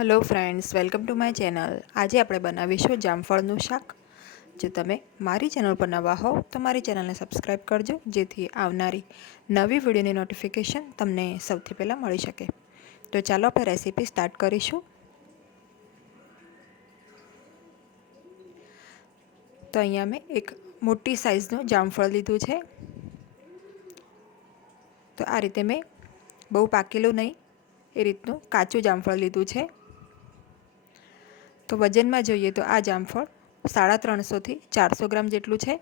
Hello friends, welcome to my channel. આજે આપણે બનાવીશું જામફળનું શાક। જો તમે મારી ચેનલ પર નવા હોવ તો મારી ચેનલને સબસ્ક્રાઈબ કરજો, જેથી આવનારી નવી વિડીયોની નોટિફિકેશન તમને સૌથી પહેલાં મળી શકે। તો ચાલો આપણે રેસીપી સ્ટાર્ટ કરીશું। તો અહીંયા મેં એક મોટી સાઇઝનું જામફળ લીધું છે। તો આ રીતે મેં બહુ પાકેલું નહીં, એ રીતનું કાચું જામફળ લીધું છે। તો વજનમાં જોઈએ તો આ જામફળ 350 થી 400 ગ્રામ જેટલું છે।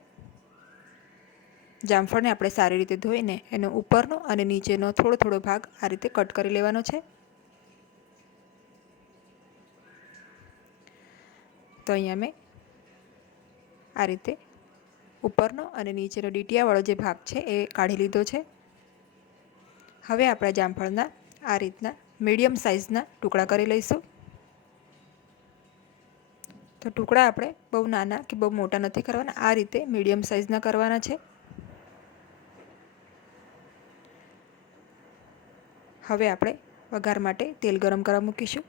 જામફળને આપણે સારી રીતે ધોઈને એનો ઉપરનો અને નીચેનો થોડો ભાગ આ રીતે કટ કરી લેવાનો છે। તો અહીંયા મેં આ રીતે ઉપરનો અને નીચેનો ડીટીયાવાળો જે ભાગ છે એ કાઢી લીધો છે। હવે આપણે જામફળના આ રીતના મીડિયમ સાઇઝના ટુકડા કરી લઈશું। તો ટુકડા આપણે બહુ નાના કે બહુ મોટા નથી કરવાના, આ રીતે મીડિયમ સાઇઝના કરવાના છે। હવે આપણે વઘાર માટે તેલ ગરમ કરવા મૂકીશું।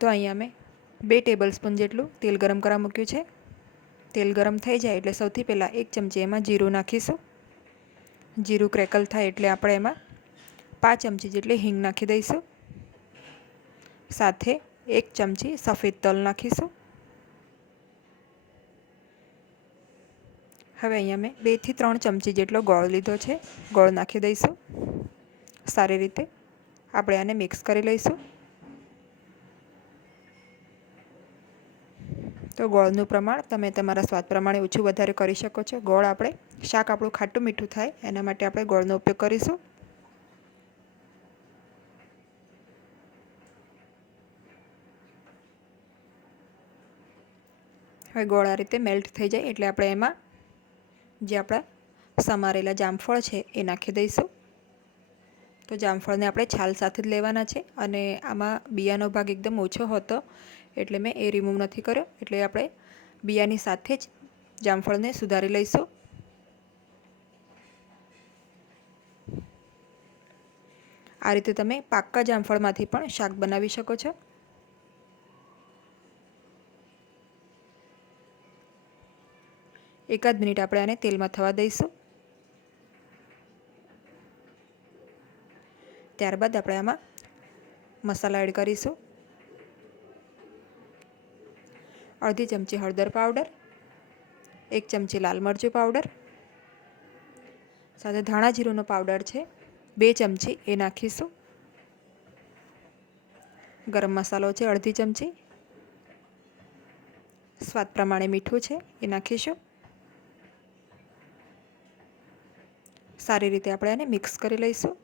તો અહીંયા મેં 2 ટેબલસ્પૂન જેટલું તેલ ગરમ કરવા મૂક્યું છે। તેલ ગરમ થઈ જાય એટલે સૌથી પહેલાં 1 ચમચી એમાં જીરું નાખીશું। જીરું ક્રેકલ થાય એટલે આપણે એમાં 5 ચમચી જેટલી હિંગ નાખી દઈશું। સાથે 1 ચમચી સફેદ તલ નાખીશું। હવે અહીંયા મેં 2 થી 3 ચમચી જેટલો ગોળ લીધો છે, ગોળ નાખી દઈશું। સારી રીતે આપણે આને મિક્સ કરી લઈશું। તો ગોળનું પ્રમાણ તમે તમારા સ્વાદ પ્રમાણે ઓછું વધારે કરી શકો છો। ગોળ આપણે શાક આપણું ખાટું મીઠું થાય એના માટે આપણે ગોળનો ઉપયોગ કરીશું। હવે ગોળ આ રીતે મેલ્ટ થઈ જાય એટલે આપણે એમાં જે આપણા સમારેલા જામફળ છે એ નાખી દઈશું। તો જામફળને આપણે છાલ સાથે જ લેવાના છે અને આમાં બિયાનો ભાગ એકદમ ઓછો હતો એટલે મેં એ રિમૂવ નથી કર્યો, એટલે આપણે બિયાની સાથે જ જામફળને સુધારી લઈશું। આ રીતે તમે પાક્કા જામફળમાંથી પણ શાક બનાવી શકો છો। એકાદ મિનિટ આપણે આને તેલમાં થવા દઈશું। ત્યારબાદ આપણે આમાં મસાલા એડ કરીશું। અડધી ચમચી હળદર પાવડર, 1 ચમચી લાલ મરચું પાવડર, સાથે ધાણા જીરુંનો પાવડર છે 2 ચમચી એ નાખીશું। ગરમ મસાલો છે અડધી ચમચી, સ્વાદ પ્રમાણે મીઠું છે એ નાખીશું। સારી રીતે આપણે આને મિક્સ કરી લઈશું।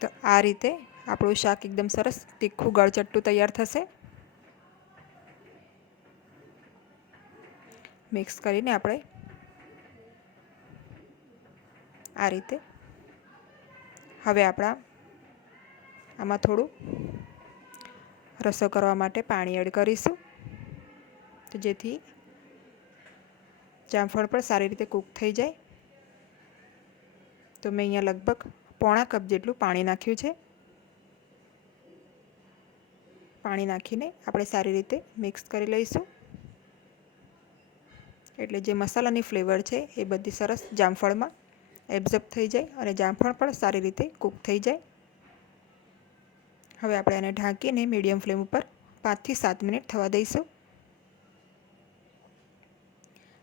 તો આ રીતે આપણું શાક એકદમ સરસ તીખું ગળચટ્ટું તૈયાર થશે। મિક્સ કરીને આપણે આ રીતે હવે આમાં થોડું રસો કરવા માટે પાણી એડ કરીશું, તો જેથી જામફળ પણ સારી રીતે કૂક થઈ જાય। તો મેં અહીંયા લગભગ પોણા કપ જેટલું પાણી નાખ્યું છે। પાણી નાખીને આપણે સારી રીતે મિક્સ કરી લઈશું, એટલે જે મસાલાની ફ્લેવર છે એ બધી સરસ જામફળમાં એબ્ઝોર્બ થઈ જાય અને જામફળ પણ સારી રીતે કૂક થઈ જાય। હવે આપણે આને ઢાંકીને મીડિયમ ફ્લેમ ઉપર 5 થી 7 મિનિટ થવા દઈશું।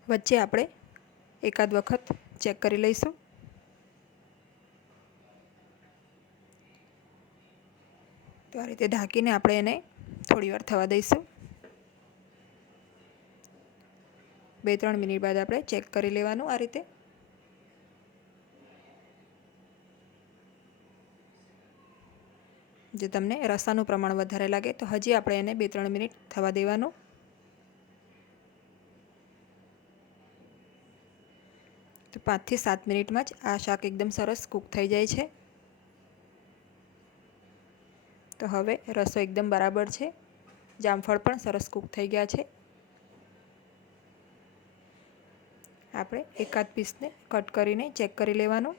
વચ્ચે આપણે એકાદ વખત ચેક કરી લઈશું। તો આ રીતે ઢાંકીને આપણે એને થોડીવાર થવા દઈશું। 2-3 મિનિટ બાદ આપણે ચેક કરી લેવાનું આ રીતે। જો તમને રસાનું પ્રમાણ વધારે લાગે તો હજી આપણે એને 2-3 મિનિટ થવા દેવાનું। તો 5 થી 7 મિનિટમાં જ આ શાક એકદમ સરસ કૂક થઈ જાય છે। તો હવે રસો એકદમ બરાબર છે, જામફળ પણ સરસ કૂક થઈ ગયા છે। આપણે એકાદ પીસને કટ કરીને ચેક કરી લેવાનું.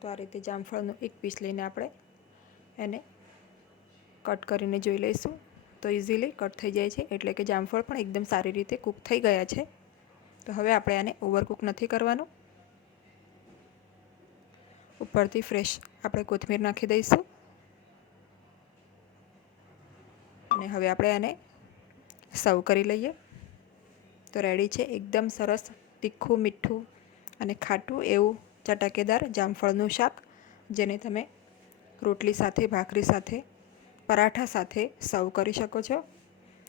તો આ રીતે જામફળનું એક પીસ લઈને આપણે એને કટ કરીને જોઈ લઈશું. તો ઇઝીલી કટ થઈ જાય છે, એટલે કે જામફળ પણ એકદમ સારી રીતે કૂક થઈ ગયા છે. તો હવે આપણે આને ઓવરકૂક નથી કરવાનું. ઉપરથી ફ્રેશ આપણે કોથમીર નાખી દઈશું અને હવે આપણે આને સર્વ કરી લઈએ. તો રેડી છે એકદમ સરસ તીખું, મીઠું અને ખાટું એવું ચટાકેદાર જામફળનું શાક, જેને તમે રોટલી સાથે, ભાખરી સાથે, પરાઠા સાથે સર્વ કરી શકો છો.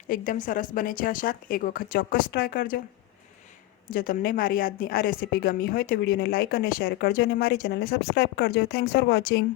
એકદમ સરસ બને છે આ શાક. એક વખત ચોક્કસ ટ્રાય કરજો. જો તમને મારી આજની આ રેસીપી ગમી હોય તો વિડીયોને લાઇક અને શેર કરજો અને મારી ચેનલને સબસ્ક્રાઈબ કરજો. Thanks for watching.